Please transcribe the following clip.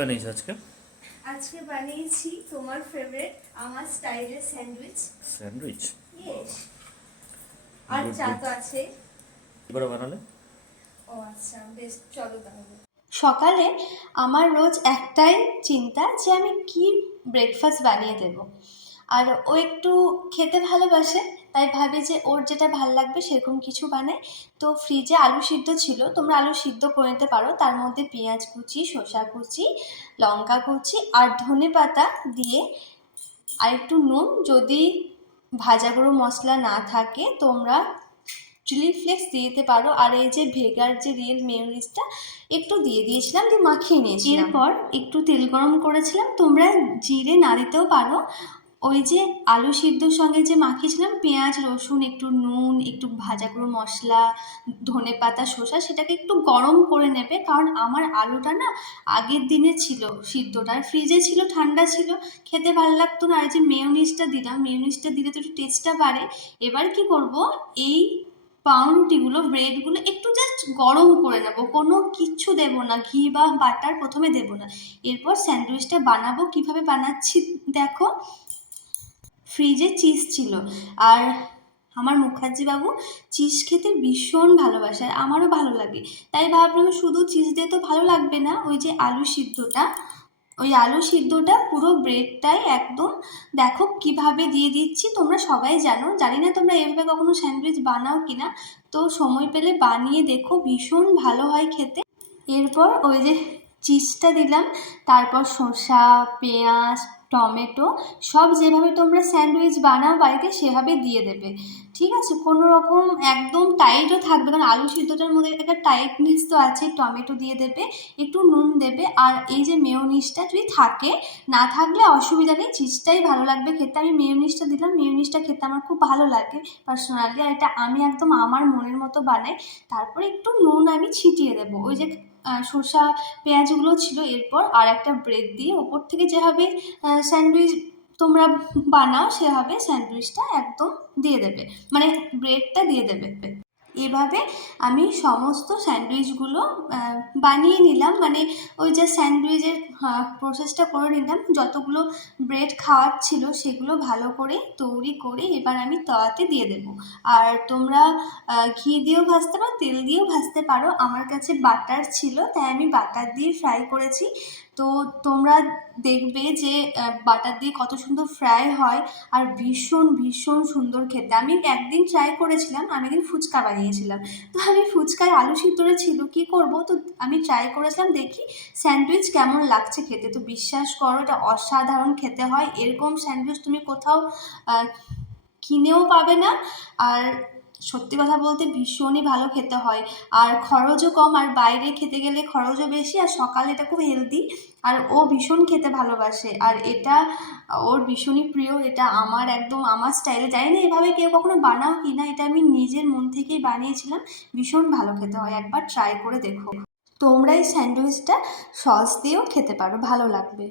বানিয়েছো আজকে? আজকে বানিয়েছি তোমার ফেভারিট আমার স্টাইলের স্যান্ডউইচ স্যান্ডউইচ আর চা তো আছে। এবারে বানালে? ও আচ্ছা বেশ চলো তাহলে। সকালে আমার রোজ একটাই চিন্তা যে আমি কি ব্রেকফাস্ট বানিয়ে দেব। আর ও একটু খেতে ভালোবাসে তাই ভাবি যে ওর যেটা ভালো লাগবে সেরকম কিছু বানাই তো ফ্রিজে আলু সিদ্ধ ছিল তোমরা আলু সিদ্ধ করে নিতে পারো। তার মধ্যে পেঁয়াজ কুচি শসা কুচি লঙ্কা কুচি আর ধনে পাতা দিয়ে আর একটু নুন। যদি ভাজা গুঁড়ো মশলা না থাকে তোমরা চিলি ফ্লেক্স দিয়ে দিতে পারো। আর এই যে ভেগার যে রিয়েল মেয়োনিজটা একটু দিয়ে দিয়েছিলাম দিয়ে মাখিয়ে নিয়েছি এরপর একটু তেল গরম করেছিলাম। তোমরা জিরে না দিতেও পারো। ওই যে আলু সিদ্ধর সঙ্গে যে মাখিয়েছিলাম, পেঁয়াজ, রসুন, একটু নুন, একটু ভাজা গুঁড়ো মশলা, ধনে পাতা, শসা, সেটাকে একটু গরম করে নেবে। কারণ আমার আলুটা না আগের দিনে ছিল সিদ্ধটা, আর ফ্রিজে ছিল, ঠান্ডা ছিল, খেতে ভালো লাগতো না। আর যে মেয়োনিজটা দিলাম মেয়োনিজটা দিলে তো একটু টেস্টটা বাড়ে। এবার কি করব, এই পাউরুটিগুলো ব্রেডগুলো একটু জাস্ট গরম করে নেব। কোনো কিচ্ছু দেবো না, ঘি বা বাটার প্রথমে দেবো না। এরপর স্যান্ডউইচটা বানাবো। কীভাবে বানাচ্ছি, দেখো। ফ্রিজে চিজ ছিল। আর আমার মুখার্জি বাবু চিজ খেতে ভীষণ ভালোবাসে আর আমারও ভালো লাগে। তাই ভাবলাম শুধু চিজ দিয়ে তো ভালো লাগবে না, ওই যে আলু সিদ্ধটা, ওই আলু সিদ্ধটা পুরো ব্রেডটাই একদম দেখো কীভাবে দিয়ে দিচ্ছি, তোমরা সবাই জানো। জানি না তোমরা এভাবে কখনো স্যান্ডউইচ বানাও কিনা, তো সময় পেলে বানিয়ে দেখো, ভীষণ ভালো হয় খেতে। এরপর ওই যে চিজটা দিলাম, তারপর শসা, পেঁয়াজ টমেটো সব যেভাবে তোমরা স্যান্ডউইচ বানাও বাড়িতে সেভাবে দিয়ে দেবে। ঠিক আছে, কোনো রকম একদম টাইটও থাকবে কারণ আলু সিদ্ধটার মধ্যে একটা টাইটনেস তো আছে, টমেটো দিয়ে দেবে, একটু নুন দেবে, আর এই যে মেয়োনিজটা যদি থাকে, না থাকলে অসুবিধা নেই চিজটাই ভালো লাগবে। খেতে আমি মেয়োনিজটা দিলাম মেয়োনিজটা খেতে আমার খুব ভালো লাগে পার্সোনালি আর এটা আমি একদম আমার মনের মতো বানাই। তারপরে একটু নুন আমি ছিটিয়ে দেবো। ওই যে শসা পেঁয়াজগুলো ছিল এরপর, আর একটা ব্রেড দিয়ে ওপর থেকে যেভাবে স্যান্ডউইচ তোমরা বানাও সেভাবে স্যান্ডউইচটা একদম দিয়ে দেবে। মানে ব্রেডটা দিয়ে দেবে। এভাবে আমি সমস্ত স্যান্ডউইচগুলো বানিয়ে নিলাম। মানে ওই যে স্যান্ডউইচের প্রসেসটা করে নিলাম। যতগুলো ব্রেড খাওয়ার ছিল সেগুলো ভালো করে তৈরি করে এবার আমি তাওয়াতে দিয়ে দেবো। আর তোমরা ঘি দিয়েও ভাজতে পারো, তেল দিয়েও ভাজতে পারো। আমার কাছে বাটার ছিল, তাই আমি বাটার দিয়ে ফ্রাই করেছি। তো তোমরা দেখবে যে বাটার দিয়ে কত সুন্দর ফ্রাই হয়। আর ভীষণ ভীষণ সুন্দর খেতে। আমি একদিন ট্রাই করেছিলাম, আমি একদিন ফুচকা বানিয়েছিলাম। তো আমি ফুচকায় আলু সিদ্ধরে ছিল, কি করব? তো আমি ট্রাই করেছিলাম, দেখি স্যান্ডউইচ কেমন লাগছে খেতে। তো বিশ্বাস করো, এটা অসাধারণ খেতে হয়। এরকম স্যান্ডউইচ তুমি কোথাও কিনেও পাবে না। আর সত্যি কথা বলতে ভীষণই ভালো খেতে হয়। আর খরচও কম, আর বাইরে খেতে গেলে খরচও বেশি, আর সকালে এটা খুব হেলদি আর ও ভীষণ খেতে ভালোবাসে। আর এটা ওর ভীষণই প্রিয়, এটা আমার একদম, আমার স্টাইলে জানি না এভাবে কেউ কখনো বানাও কি না, এটা আমি নিজের মন থেকেই বানিয়েছিলাম। ভীষণ ভালো খেতে হয়, একবার ট্রাই করে দেখো। তোমরা এই স্যান্ডউইচটা সস দিয়েও খেতে পারো, ভালো লাগবে।